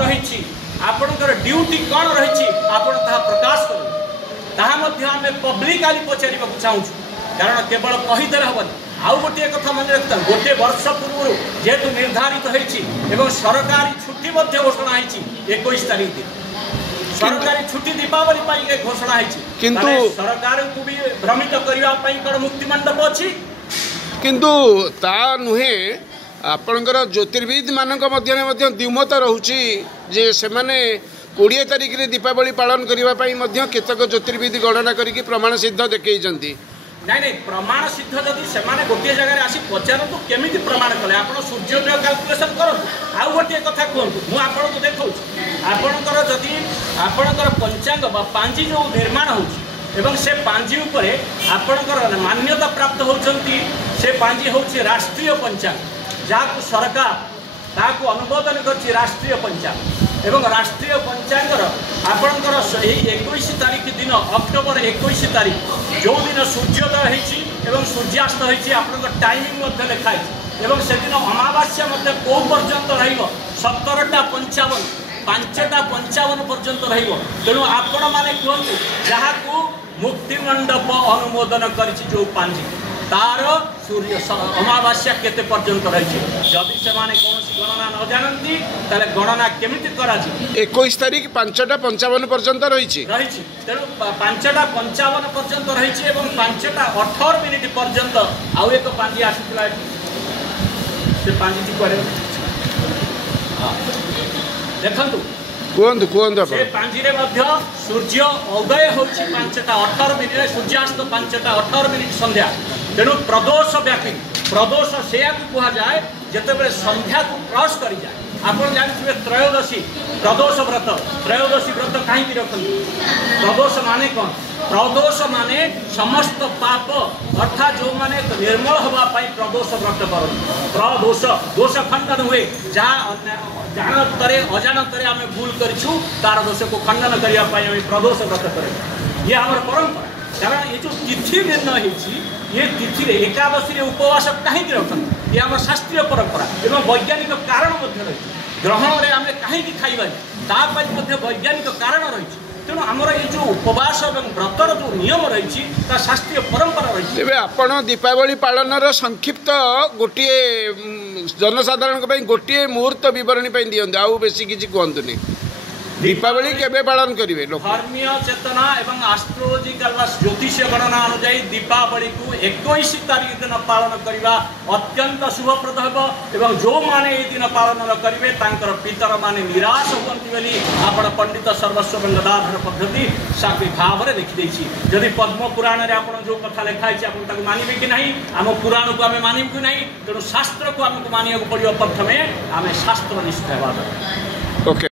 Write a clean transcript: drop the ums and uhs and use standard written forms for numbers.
रही आपणकर ड्यूटी कौन रही आपण ताहा प्रकाश करूँ ताहा मध्य आमे पब्लिकली पचारिबा चाहूँ कारण केवल कहीदेले हेनी आउ गोटे कथा मन रखता गोटे वर्ष पूर्व जेहेतु निर्धारित होती सरकारी छुट्टी घोषणा होती 21 तारीख दिन सरकारी छुट्टी दीपावली घोषणा किंतु सरकार को भी भ्रमित करने मुक्तिमंडप अच्छी किंतु ता नुहे आपणकर ज्योतिर्विद मानक मध्य द्विमत रोचे जे से 20 तारीख रे दीपावली पालन करने केतक ज्योतिर्विद गणना करके प्रमाण सिद्ध देखई नहीं नहीं प्रमाण सिद्ध जदि से गोटे जगह आसी पचारतु केमी प्रमाण कले आप सूर्योदय कैलकुलेसन करूँ आउ गोटे कथा कहूँ मुझे देखा आपणकर जदि आपणकर पंचांग पांजी जो निर्माण हो से पांजी उपर आपणकर मान्यता प्राप्त होती से पांजी हूँ राष्ट्रीय पंचांग जहाँ सरकार ताकू अनुमोदन कर राष्ट्रीय पंचांग एवं राष्ट्रीय पंचांगर आपणकर 21 तारीख दिन अक्टोबर 21 तारीख जो दिन सूर्योदय होती सूर्यास्त होती आपणकर टाइमिंग लिखाई एवं से दिन अमावास्या कौ पर्यंत र17टा 55 5टा 55 पर्यंत तेणु आपण मैंने कहतु जहाँ मुक्तिमंडप अनुमोदन कर पांजी तार सूर्य अमावास्या केते पर्यंत रही जदि से कौन गणना न जानती ताले गणना केमिति करा 21 तारीख 5टा 55 पर्यंत रही तेणु 5टा 55 पर्यंत रही 5टा 18 मिनिट पर्यंत आउ एक पांजी आसीला से पांजी करे देखंतु कहतु कहतु से पांजी रे मध्य सूर्य उदय होछि 5टा 18 मिनिट सूर्यास्त 5टा 18 मिनिट संध्या तेणु प्रदोष व्यापी प्रदोष से कह जाए जिते संध्या को क्रॉस कर जाए आप जानते त्रयोदशी प्रदोष व्रत कहीं रखते प्रदोष माने कौन प्रदोष माने समस्त पाप अर्थात जो माने निर्मल होगापाई प्रदोष व्रत कर प्रदोष दोष खंडन हुए जहाँ जानतरे अजानतरे आम भूल करूँ तार दोष को खंडन करने प्रदोष व्रत करें ये आम परंपरा कारण ये जो तिथि निर्णय होती ये तिथि एकादशी उपवास कहीं रखते ये आम शास्त्रीय परंपरा एवं वैज्ञानिक कारण रही ग्रहण में आम कहीं खाइबानी वैज्ञानिक कारण रही तेणु आमर ये जो उपवास और व्रतर जो नियम रही शास्त्रीय परंपरा रही आपण दीपावली पालन संक्षिप्त गोटे जनसाधारण गोटे मुहूर्त बरणी दिखते आउ बेसी किसी कहतुनि दीपावली केबे पालन करेंगे धर्मीय चेतना एवं एस्ट्रोलॉजिकल ज्योतिष गणना अनुजाई दीपावली को 21 तारीख दिन पालन करने अत्यंत शुभप्रद एवं जो माने ये दिन पालन न करेंगे पितर माने निराश हुई आप पंडित सर्वस्व गंगाधर पद्धति साकी भाव में लिखिदे जदि पद्म पुराण में आप जो कथा लिखाई आप मानवे कि नहीं आम पुराण को आम मानव कि नहीं तेणु शास्त्र को आमको मानिया पड़ो प्रथमे आम शास्त्र निष्ठ होगा।